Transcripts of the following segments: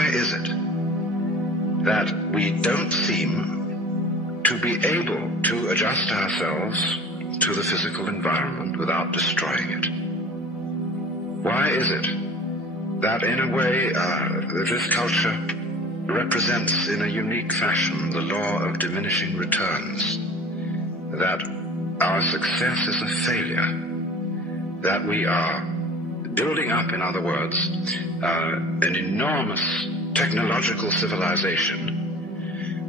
why is it that we don't seem to be able to adjust ourselves to the physical environment without destroying it? Why is it that in a way this culture represents in a unique fashion the law of diminishing returns, that our success is a failure, that we are building up, in other words, an enormous technological civilization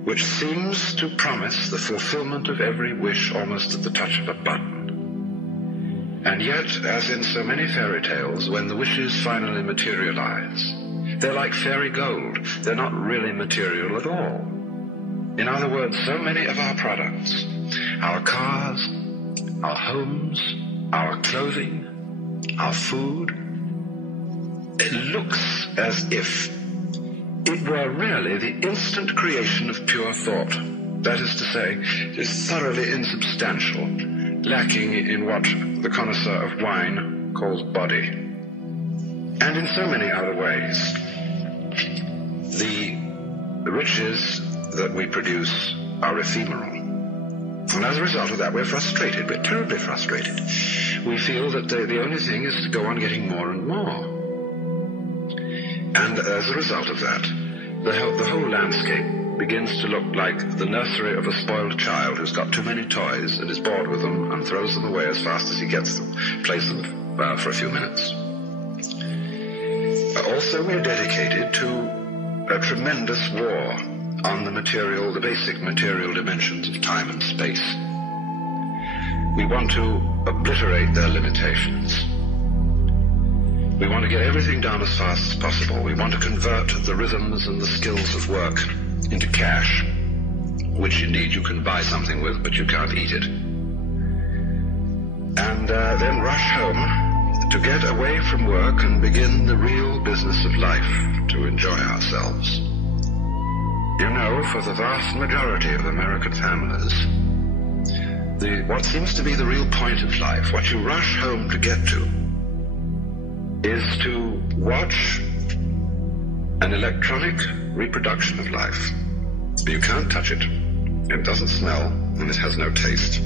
which seems to promise the fulfillment of every wish almost at the touch of a button. And yet, as in so many fairy tales, when the wishes finally materialize, they're like fairy gold. They're not really material at all. In other words, so many of our products, our cars, our homes, our clothing, our food, it looks as if it were really the instant creation of pure thought. That is to say, it is thoroughly insubstantial, lacking in what the connoisseur of wine calls body. And in so many other ways, the riches that we produce are ephemeral. And as a result of that, we're frustrated. We're terribly frustrated. We feel that the only thing is to go on getting more and more. And as a result of that, the whole landscape begins to look like the nursery of a spoiled child who's got too many toys and is bored with them and throws them away as fast as he gets them, plays them for a few minutes. Also, we're dedicated to a tremendous war on the basic material dimensions of time and space. We want to obliterate their limitations. We want to get everything done as fast as possible. We want to convert the rhythms and the skills of work into cash, which indeed you can buy something with, but you can't eat it. And then rush home to get away from work and begin the real business of life, to enjoy ourselves. You know, for the vast majority of American families, what seems to be the real point of life, what you rush home to get to, is to watch an electronic reproduction of life. You can't touch it. It doesn't smell, and it has no taste.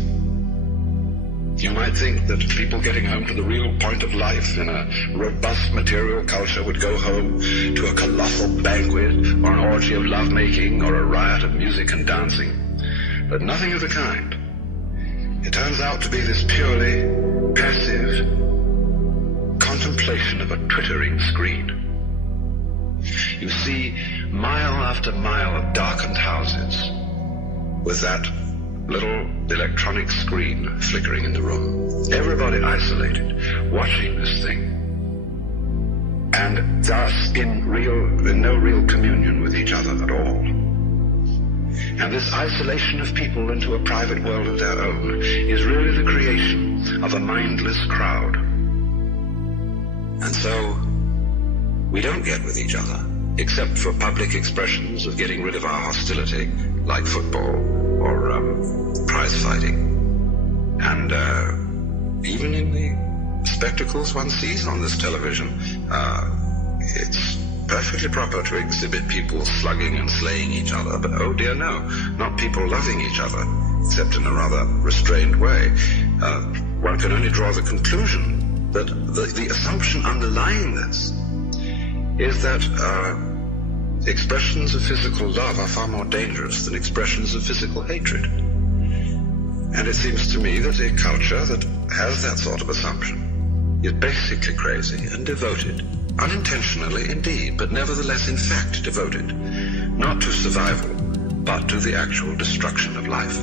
You might think that people getting home to the real point of life in a robust material culture would go home to a colossal banquet or an orgy of lovemaking or a riot of music and dancing. But nothing of the kind. It turns out to be this purely passive contemplation of a twittering screen. You see mile after mile of darkened houses with that little electronic screen flickering in the room. Everybody isolated, watching this thing, and thus in no real communion with each other at all. And this isolation of people into a private world of their own is really the creation of a mindless crowd. And so we don't get with each other, except for public expressions of getting rid of our hostility, like football or prize fighting. And even in the spectacles one sees on this television, it's perfectly proper to exhibit people slugging and slaying each other, but oh dear no, not people loving each other, except in a rather restrained way. One can only draw the conclusion that the assumption underlying this is that expressions of physical love are far more dangerous than expressions of physical hatred. And it seems to me that a culture that has that sort of assumption is basically crazy and devoted, unintentionally indeed, but nevertheless in fact devoted, not to survival, but to the actual destruction of life.